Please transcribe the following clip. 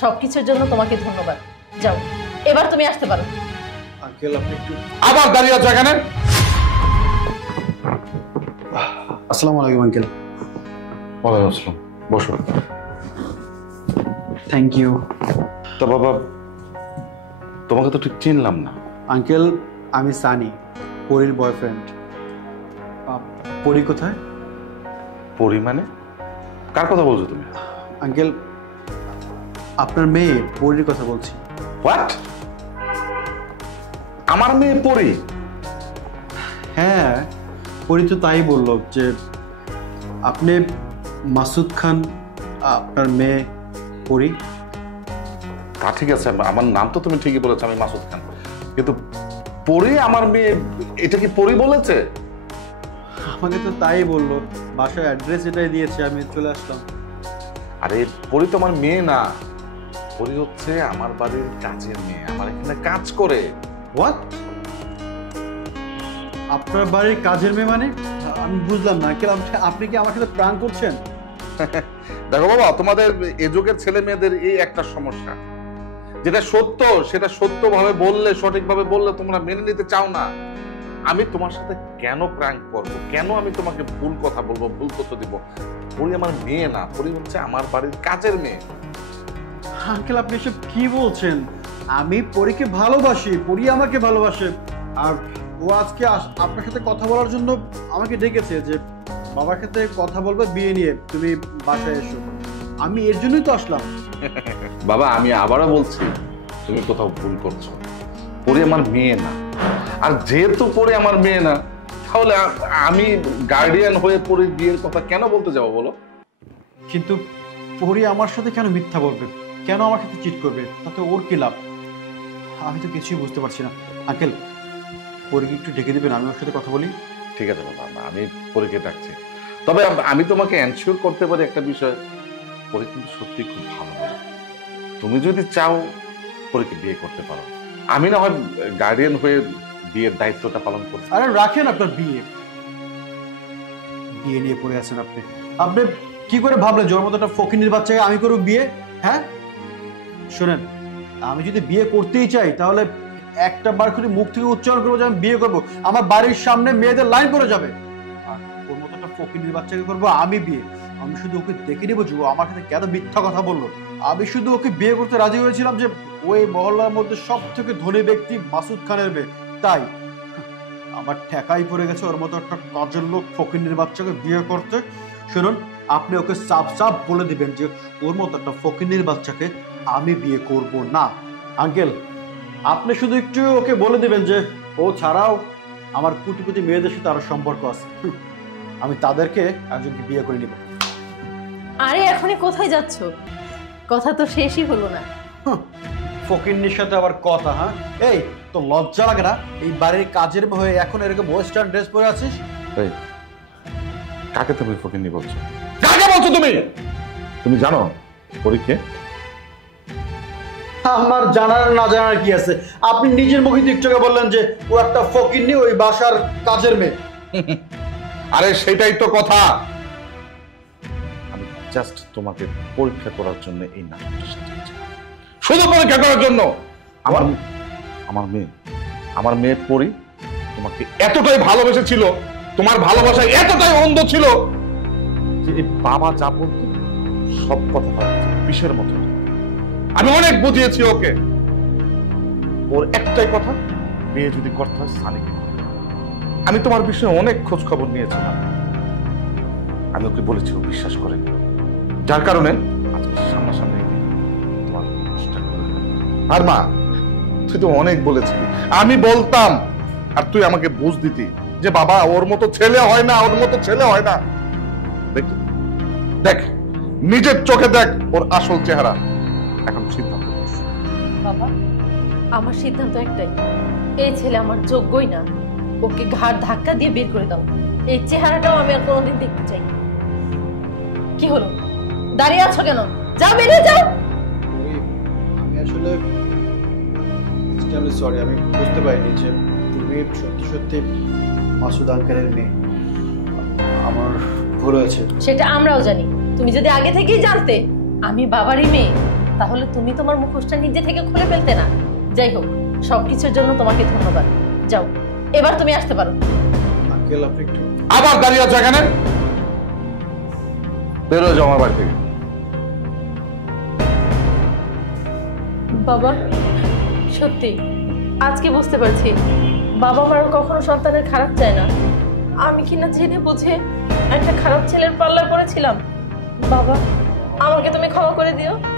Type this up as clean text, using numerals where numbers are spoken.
সবকিছুর জন্য তোমাকে ধন্যবাদ। যাও, এবার তুমি আসতে পারো। আঙ্কেল আপনি একটু আবার দাঁড়িয়ে আছো এখানে? আসসালামু আলাইকুম আঙ্কেল। ওয়ালাইকুম আসসালাম, বসো। Thank you. তা বাবা, তোমাকে তো ঠিক চিনলাম না। আঙ্কেল আমি সানি, পরীর বয়ফ্রেন্ড। পরী কোথায়? পরি মানে? কার কথা বলছো তুমি? আঙ্কেল আপনার মেয়ে পরীর কথা বলছি। হোয়াট? আমার মেয়ে পরি? হ্যাঁ, পরী তো তাই বললো যে আপনি মাসুদ খান, আপনার মেয়ে পরী। তা ঠিক আছে, আমার নাম তো তুমি ঠিকই বলেছো, আমি মাসুদ খান, কিন্তু পরি আমার মেয়ে, এটা কি পরি বলেছে? আমাকে তো তাই বললো, বাসার অ্যাড্রেস এটাই দিয়েছে, আমি চলে আসলাম। আরে পরি তো আমার মেয়ে না, পরি হচ্ছে আমার বাড়ির কাজের মেয়ে, আমার এখানে কাজ করে। হোয়াট? আপনার বাড়ির কাজের মেয়ে মানে? আমি বুঝলাম না আঙ্কেল, আপনি কি আমার সাথে প্রাঙ্ক করছেন? দেখো বাবা, তোমাদের এ যুগের ছেলে মেয়েদের এই একটা সমস্যা, যেটা সত্য সেটা সত্যভাবে বললে, সঠিকভাবে বললে তোমরা মেনে নিতে চাও না। আমি তোমার সাথে কেন প্র্যাঙ্ক করব, কেন আমি তোমাকে ভুল কথা বলবো, ভুল তথ্য দিব? পরি আমার মেয়ে না, পরি হচ্ছে আমার বাড়ির কাজের মেয়ে। আঙ্কেল আপনি এসব কি বলছেন? আমি পরীকে ভালোবাসি, পরী আমাকে ভালোবাসে। আর ও আজকে আপনার সাথে কথা বলার জন্য আমাকে ডেকেছে যে বাবার সাথে কথা বলবে বিয়ে নিয়ে, তুমি বাসায় এসো। আমি এর জন্যই তো আসলাম। বাবা আমি আবারও বলছি, তুমি কোথাও ভুল করছো। পরি আমার মেয়ে না, আর যেহেতু পরি আমার মেয়ে না, তাহলে আমি গার্ডিয়ান হয়ে পরির বিয়ের কথা কেন বলতে যাবো বলো? কিন্তু পরী আমার সাথে কেন মিথ্যা বলবে, কেন আমার সাথে চিট করবে? তাতে ওর কি লাভ? আমি তো কিছুই বুঝতে পারছি না। আঙ্কেল পরীকে একটু ডেকে দিবেন, আমি ওর সাথে কথা বলি। ঠিক আছে বাবা, আমি পরীকে ডাকছি। তবে আমি তোমাকে এনশিওর করতে পারি একটা বিষয়, পরি কিন্তু সত্যি খুব ভালো মেয়ে। তুমি যদি চাও পরীকে বিয়ে করতে পারো, আমি না হয় গার্ডিয়ান হয়ে বিয়ের দায়িত্বটা পালন করছি। আরে রাখেন আপনার বিয়ে, বিয়ে নিয়ে পড়ে আছেন আপনি। আপনি কি করে ভাবলেন জোর মতো একটা ফকিনীর বাচ্চাকে আমি করবো বিয়ে? হ্যাঁ শোনেন, আমি যদি বিয়ে করতেই চাই তাহলে একটা বার করে মুখ থেকে উচ্চারণ করবো যে আমি বিয়ে করবো, আমার বাড়ির সামনে মেয়েদের লাইন পড়ে যাবে। আর ওর মতো একটা ফকিনীর বাচ্চাকে করবো আমি বিয়ে? আমি শুধু ওকে দেখে নেবো যে ও আমার সাথে কেন মিথ্যা কথা বললো। আমি শুধু ওকে বিয়ে করতে রাজি হয়েছিলাম যে ওই মহল্লার মধ্যে সব থেকে ধনী ব্যক্তি মাসুদ খানের মেয়ে, তাই আমার ঠেকাই পড়ে গেছে ওর মতো একটা কাজের লোক ফকিনীর বাচ্চাকে বিয়ে করতে। শুনুন, আপনি ওকে সাফ সাফ বলে দিবেন যে ওর মতো একটা ফকিনীর বাচ্চাকে আমি বিয়ে করব না। আঙ্কেল আপনি শুধু একটু ওকে বলে দিবেন যে ও ছাড়াও আমার কোটি কোটি মেয়েদের সাথে আরো সম্পর্ক আছে, আমি তাদেরকে একজনকে বিয়ে করে নিব। আরে এখনই কোথায় যাচ্ছ? কথা তো শেষই হলো না। ফকিন্নির সাথে আবার কথা? হ্যাঁ, এই তো লজ্জা লাগে না এই বাড়ির কাজের হয়ে এখন এরকম ওয়েস্টার্ন ড্রেস পরে আছিস? এই কাকে তুমি ফকিন্নি বলছো? কাকে বলছো তুমি? তুমি জানো পরীকে? আমার জানার না জানার কি আছে? আপনি নিজের মুখে টিকটকে বললেন যে ও একটা ফকিন্নি, ওই বাসার কাজের মেয়ে। আরে সেটাই তো কথা, আমি জাস্ট তোমাকে পরীক্ষা করার জন্য এই নাটকটা সাজিয়েছি, শুধু পরীক্ষা করার জন্য। আমার মেয়ে পরি তোমাকে এতটাই ভালোবেসেছিল, তোমার ভালোবাসায় এতটাই অন্ধ ছিল যে এই বাবা যা বলতো সব কথা বিষের মতো। আমি অনেক বুঝিয়েছি ওকে, ওর একটাই কথা, বিয়ে যদি করতে হয় সানিকে। আমি তোমার বিষয়ে অনেক খোঁজ খবর নিয়েছিলাম, আমি ওকে বলেছি, ও বিশ্বাস করেনি, যার কারণে আজকে সামনাসামনি তোমার অনুষ্ঠান হলো। আর মা তুই তো অনেক বলেছিলি, আমি বলতাম আর তুই আমাকে বুঝ দিতি যে বাবা ওর মতো ছেলে হয় না, ওর মতো ছেলে হয় না। দেখ নিজের চোখে দেখ ওর আসল চেহারা। এখন সিদ্ধান্ত বাবা, আমার সিদ্ধান্ত একটাই, এই ছেলে আমার যোগ্যই না, ওকে ঘাড় ধাক্কা দিয়ে বের করে দাও। এই চেহারাটাও আমি আর কোনোদিন দেখতে চাই না। কি হলো, দাঁড়িয়ে আছো কেন? যাও, বেরিয়ে যাও। আমি আসলে সরি, আমি বুঝতে পারিনি যে তুমি সত্যি সত্যি মাসুদ আঙ্কেলের মেয়ে। আমার ভুল হয়েছে। সেটা আমরাও জানি, তুমি যদি আগে থেকেই জানতে আমি বাবারই মেয়ে তাহলে তুমি তোমার মুখোশটা নিজে থেকে খুলে ফেলতে না। যাই হোক, সবকিছুর জন্য তোমাকে ধন্যবাদ। যাও, এবার তুমি আসতে পারো। আঙ্কেল আপনি একটু আবার দাঁড়িয়ে আছো এখানে? বেরো যাও আমার বাড়ি থেকে। বাবা, সত্যি আজকে বুঝতে পারছি বাবা মার কখনো সন্তানের খারাপ চায় না। আমি কিনা জেনে বুঝে একটা খারাপ ছেলের পাল্লায় পড়েছিলাম। বাবা, আমাকে তুমি ক্ষমা করে দিও।